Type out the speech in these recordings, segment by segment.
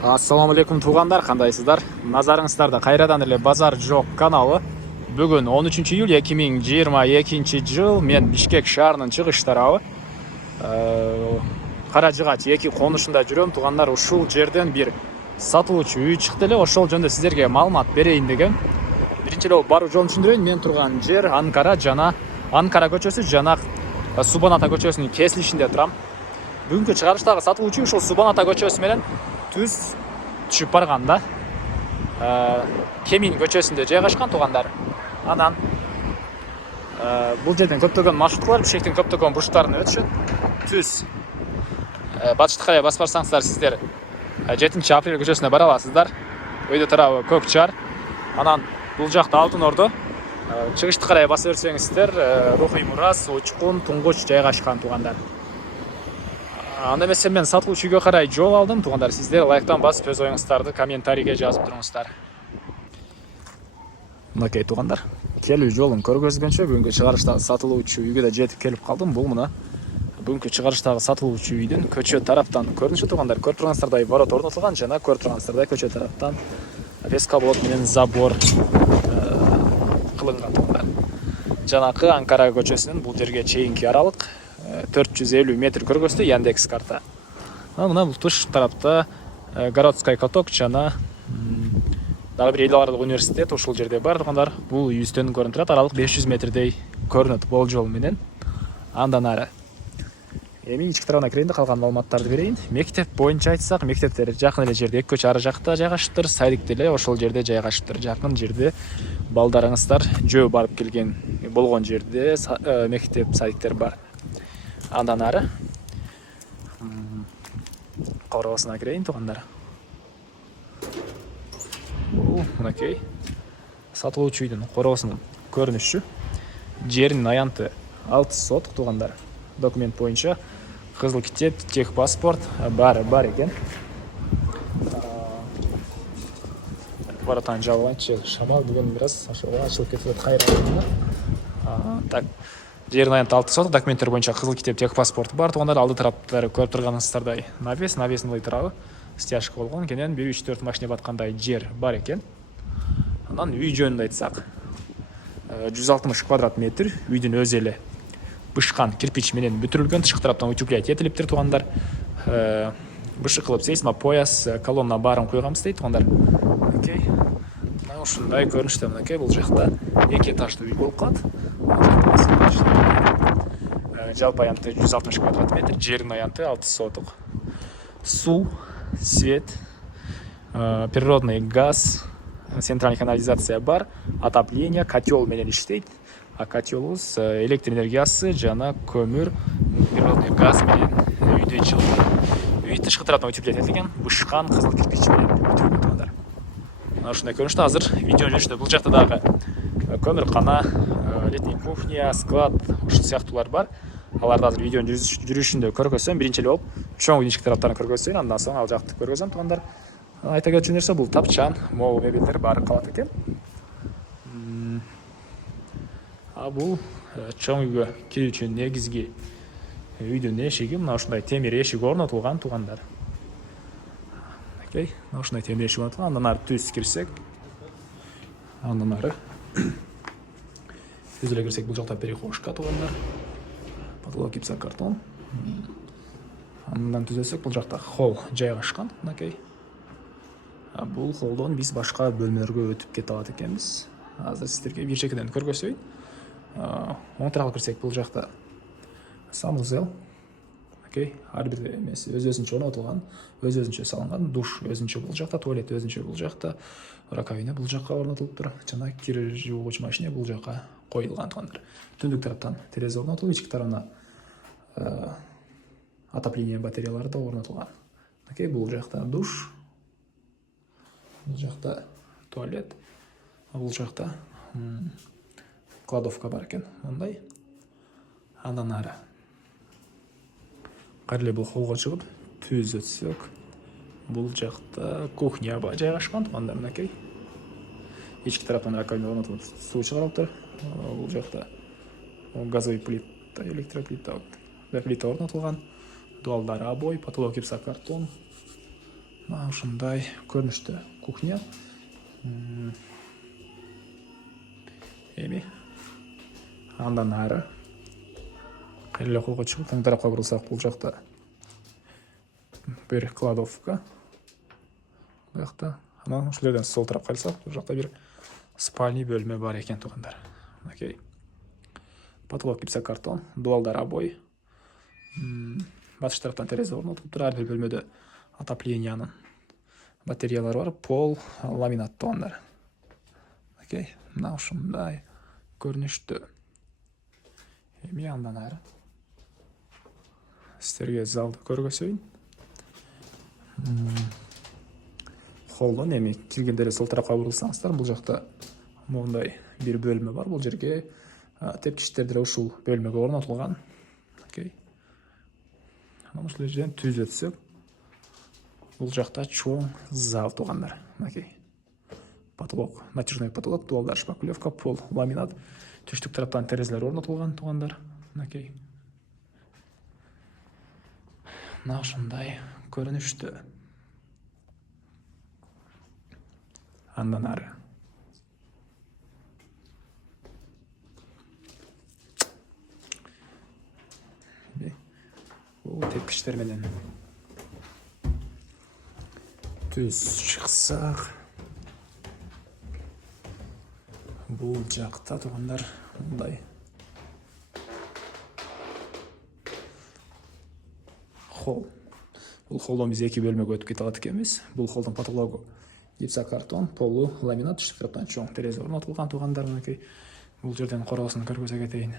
Ассаламу алейкум туғандар, қандайсыздар? Назарыңыздарда қайрадан эле базар жоқ каналы. Бүгін 13 июль 2022 жыл мен Бишкек шаарынын чыгыш тарабы. Кара Жыгач 2 конушунда жүрөм. Туғандар, ушул жерден бир сатылуучу үй чыкты эле. Ошол жөнүндө сиздерге маалымат берейин дегем. Биринчи эле баруу жолун түшүндүрөйүн. Мен турган жер Анкара көчөсү жана Субан ата көчөсүнүн кесилишинде турам. Бүгүнкү чыгарыштагы сатылуучу ушул Субан ата көчөсү менен түз түшүп барганда Кемин көчөсүндө жайгашкан тугандар. Анан бул жерден көптөгөн маршруттар, Бишкектин көптөгөн бурчтарынан өтүшөт. Түз батышты карай басып барсаңыздар, сиздер 7 апрель көчөсүнө бара аласыздар. Өйдө тарабы көк чар. Анан бул жакта Алтын Ордо. Чыгышты карай басып берсеңиздер, Рухий Мурас, Учкун, Туңгуч жайгашкан тугандар. Анда эмесе мен сатылуучу үйгө карай жол алдым тугандар. Сиздер лайктан басып өз оюңуздарды комментарийге жазып туруңуздар. Мынакей тугандар, келүү жолун көргөзгөнчө бүгүнкү чыгарыштагы сатылуучу үйгө да жетип келип калдым. Бул мына бүгүнкү чыгарыштагы сатылуучу үйдүн көчө тараптан көрүнүшү тугандар. Көрүп тургансыздардай ворот орнотулган жана көрүп тургансыздардай көчө тараптан пескоблок менен забор кылынган тугандар. Жанакы Анкара көчөсүнүн бул жерге чейинки аралык 450 метр көргөздү Яндекс карта. Мына бул туш тарапта Городской каток жана дагы бир эл аралык университет ушул жерде бар тугандар. Бул үйүстөн көрүнүп турат, аралык 500 метрдей көрүнөт болжол менен. Андан ары эми ички тарабына кирейин, калган маалыматтарды берейин. Мектеп боюнча айтсак, мектептер жакын эле жерде, эки көчө ары жакта жайгашыптыр. Садик деле ошол жерде жайгашыптыр. Жакын жерде балдарыңыздар жөө барып келген болгон жерде мектеп, садиктер бар. Андан ары коросуна кирейин тугандар. Бул мынакей сатылуучу үйдүн коросунун көрүнүшү. Жеринин аянты 6 соток тугандар. Документ боюнча кызыл китеп, техпаспорт бар экен. Баратан жабылганчы шамал бүгүн бир аз ачылып кетип кайра. Так, жеринин аянты 6 соток, документтер боюнча кызыл китеп, техпаспорт бар тугандар. Алды тараптары көрүп турганыңыздардай навестин ылдый тарабы стяжка болгон. Кенен 1-3-4 машина баткандай жер бар экен. Анан үй жөнүндө айтсак, 160 квадрат метр, үйдүн өзү эле бышкан кирпич менен бүтүрүлгөн, тышкы тараптан утеплять этилиптир тугандар. Бышык кылып сейсмопояс, колонна баарын куйганбыз дейт тугандар. Окей. Мына ушундай көрүнүштө мынакей бул жакта 2 этаждуу үй болуп калат. Жалпы аянты 160 квадрат метр, жеринин аянты 6 соток. Суу, свет, природный газ, центральный канализация бар, отопление, котел менен иштейт. А котелубуз электр энергиясы жана көмүр, природный газ менен үйдө жылынат. Үй тышкы тараптан утеплять этилген, бышкан кызыл кирпич менен бүтүрүлгөн тугандар. Мына ушундай көрүнүштө азыр видео жүрүштө. Бул жакта дагы көмүркана, летний кухня, склад, ушул сыяктуулар бар. Аларды азыр видеонун жүрүшүндө көргөзсөм, биринчи эле болуп чоң ички тараптарын көргөзөйүн, андан соң ал жакты көргөзөм тугандар. Айта кетчү нерсе, бул тапчан, мол мебелдер баары калат экен. Бул чоң үйгө кирүүчү негизги үйдүн эшиги. Мына ушундай темир эшик орнотулган тугандар. Окей, мына ушундай темир эшик орнотулган. Андан ары түз кирсек, андан ары түз эле кирсек, бул жакта перехожка тугандар. Потолок гипсокартон. Андан түзөсөк, бул жакта холл жайгашкан. Мынакей. Бул холлдон биз башка бөлмөлөргө өтүп кете алат экенбиз. Азыр сиздерге бир чекеден көргөзөйүн. Оң тарапка кирсек, бул жакта санузел. Окей, ар бир эмеси өз-өзүнчө орнотулган, өз-өзүнчө салынган. Душ өзүнчө бул жакта, туалет өзүнчө бул жакта, раковина бул жакка орнотулуптур. Жана кир жуугуч машина бул жакка коюлган тугандар. Түндүк тараптан терезе орнотулуп, ички тарабына отопление батареялары да орнотулган. Окей, бул жакта душ. Бул жакта туалет. Бул жакта кладовка бар экен, мындай. Андан ары кайра бул холлго чыгып, түз өтсөк, бул жакта кухня жайгашкан тугандар. Мынакей. Ички тараптан раковина орнотулуп, суу чыгарылыптыр. Бул жакта газовый плита, электроплита, плита орнотулган. Дуалдар обой, потолок гипсокартон. ушундай көрүнүштө кухня. Эми андан ары кайра колго чыгып оң тарапка бурулсак, бул жакта бир кладовка. Бул жакта анан ушул жерден сол тарапка карасак, бул жакта бир спальный бөлмө бар экен туугандар. Окей. Потолок гипсокартон, дуалдар обой. Батыш тараптан терезе орнотулуп турат, ар бир бөлмөдө отоплениянын батареялары бар, пол ламинат туугандар. Окей, мына ушундай көрүнүштө. Эми андан ары сиздерге залды көргөзөйүн. Холдон эми киргенде сол тарапка бурулсаңыздар, бул жакта мондай бир бөлмө бар. Бул жерге тепкичтер деле ушул бөлмөгө орнотулган. Окей. Анан ушул жерден түз өтсөк, бул жакта чоң зал туугандар. Окей. Потолок, натяжной потолок, дуалдар шпаклевка, пол ламинат. Түштүк тараптан терезелер орнотулган туугандар. Окей. Мына ушундай көрүнүштө. Андан ары тепкичтер менен түз чыксак, бул жакта туугандар мындай холл. Бул холлдон биз эки бөлмөгө өтүп кете алат экенбиз. Бул холлдун потологу гипсокартон, полу ламинат, түштүк тараптан чоң терезе орнотулган туугандар. Мынакей. Бул жерден короосун көргөзө кетейин.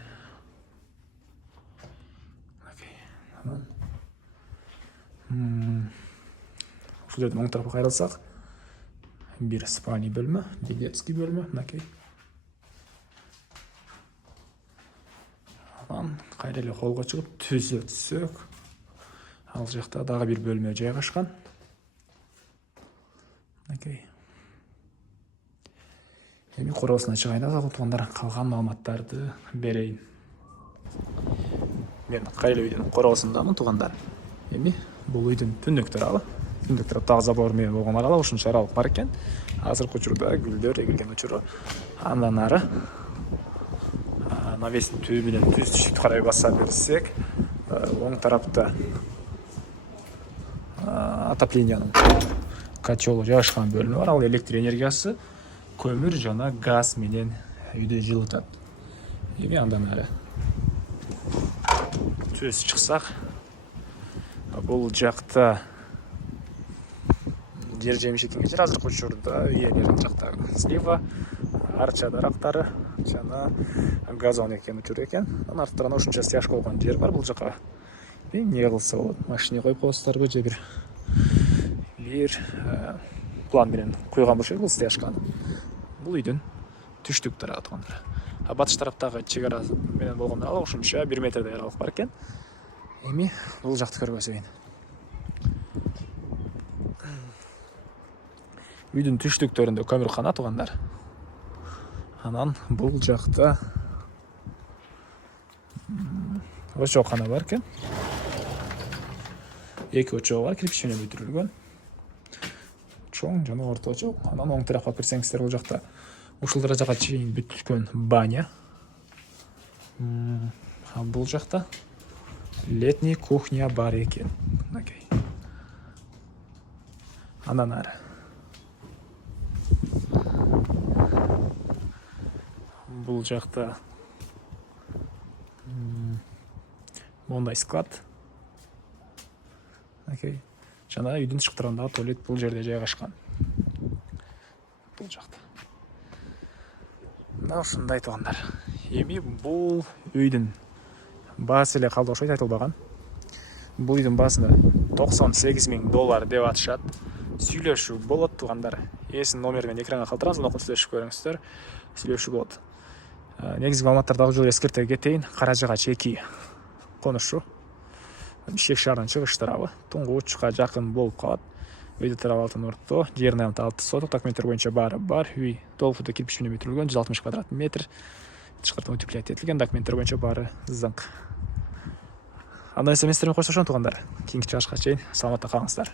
Ушул жерден оң тарапка кайрылсак, бир спальный бөлмө, бир детский бөлмө. Мынакей. Анан кайра эле холго чыгып түз өтсөк, ал жакта дагы бир бөлмө жайгашкан. Окей. Эми короосуна чыгайын да туугандар, калган маалыматтарды берейин. Мен кайра үйдүн короосундамын туугандар. Эми бул үйдүн түндүк тарабы. Түндүк тарап дагы забор менен болгон аралык, ушунча аралык бар экен. Азыркы учурда гүлдөр эгилген учуру. Андан ары навестин түбүнөн түз түштүккө карай баса берсек, оң тарапта отоплениянын котелу жайгашкан бөлмө бар. Ал электр энергиясы көмүр жана газ менен үйдү жылытат. Эми андан ары түз чыксак, бул жакта жер жемиш экенге жер. Азыркы учурда ээлерин жакта слива, арча дарактары жана газон экен учур экен. Анын арттарына ушунча стяжка болгон жер бар. Бул жака эмне кылса болот? Машина коюп коесуздарбы же бир план менен куйган болуш керек бул стяжканы. Бул үйдүн түштүк тарабы туугандар. Батыш тараптагы чек ара менен болгон аралык ушунча 1 метрдей аралык бар экен. Эми бул жакты көргөзөйүн. Үйдүн түштүктөрүндө көмүркана туугандар. Анан бул жакта очоокана бар экен. Эки очоо бар, кирпич менен бүтүрүлгөн. Чоң жана орто очоо. Анан оң тарапка кирсеңиздер, бул жакта ушул даражага чейин бүткөн баня. Бул жакта летний кухня бар экен. Окей. Андан ары бул жакта мондай склад. Окей. Жана үйдүн тышкы туалет бул жерде жайгашкан. Бул жакта. Мына ушундай туугандар. Эми бул үйдүн баасы эле калды окшойт, айтылбаган. Бул үйдүн баасына $98,000 деп атышат. Сүйлөшүү болот туугандар. Эсин номери менен экранга калтырабыз, аны окуп сүйлөшүп көрүңүздөр. Сүйлөшүү болот. Негизги маалыматтарды дагы жолу эскерте кетейин. Кара жага чеки конушу. Бишкек шаарынын чыгыш тарабы, Туңгучка жакын болуп калат. Үйдү тарабы алтын орто, жерин 6 соток, документтер боюнча баары бар. Үй толуктуу кирпич менен бүтүрүлгөн, 160 квадрат метр. Тышкыртан утеплять этилген, документтер боюнча баары заңк. Андай эместермен коштошом туугандар. Кийинки чыгышка чейин саламатта калыңыздар.